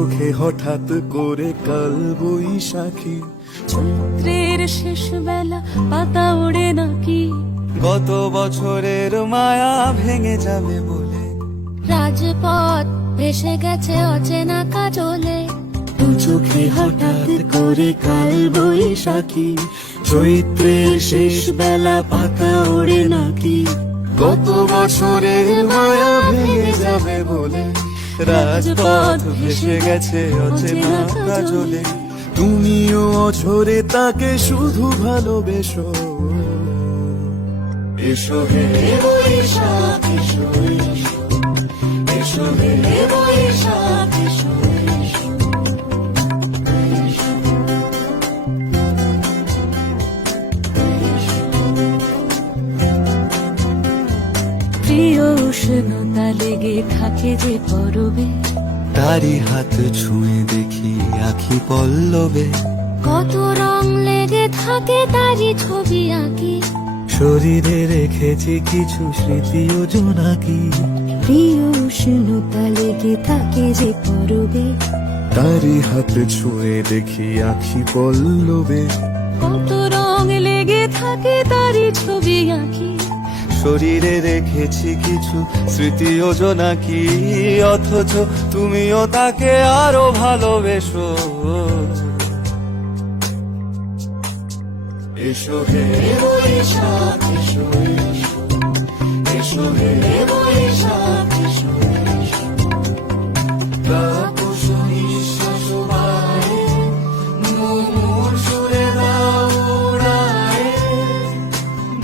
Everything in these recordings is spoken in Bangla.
চোখে হঠাৎ করে কাল বৈশাখী, চৈত্রের শেষ বেলা পাতা ওড়ে নাকি, গত বছরের মায়া ভেঙে যাবে বলে, রাজপথ ভেসে গেছে অচেনা কাজলে, দু চোখে হঠাৎ করে কাল বৈশাখী, চৈত্রের শেষ বেলা পাতা ওড়ে নাকি, গত বছরের মায়া ভেঙে যাবে বলে, রাজপথ ভেসে গেছে অচেনা কাজলে, তুমিও অঝরে তাকে শুধু ভালোবেসো। এসো হে বৈশাখ এসো, এসো হে বৈশাখ এসো। প্রিয় উষ্ণতা লেগে থাকে যে পরবে, তারি হাত ছুঁয়ে দেখি আখি পল্লবে, কত রং লেগে থাকে তারই ছবি আঁকি, শরীরে রেখেছি কিছু স্মৃতি ও জোনাকি, প্রিয় উষ্ণতা লেগে থাকে যে পরবে, তারি হাত ছুঁয়ে দেখি আখি পল্লবে, কত রং লেগে থাকে তারই ছবি আঁকি, শরীরে রেখেছি কিছু স্মৃতি ও জোনাকি, অথচ তুমিও তাকে আরো ভালোবেসো। এসো হে বৈশাখ এসো, এসো হে বৈশাখ এসো, তাপস নিঃশ্বাস বায়ে, মুমুর সুরে দাও উড়ায়ে,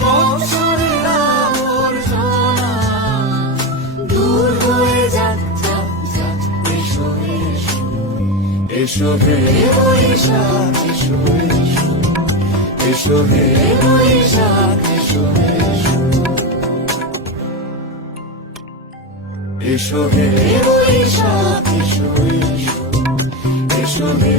বৎসরের আবর্জনা দূর হয়ে যাক যাক যাক। এসো এসো, এসো হে বৈশাখ এসো, এসো হে বৈশাখ এসো, এসো হে বৈশাখ এসো, এসো হে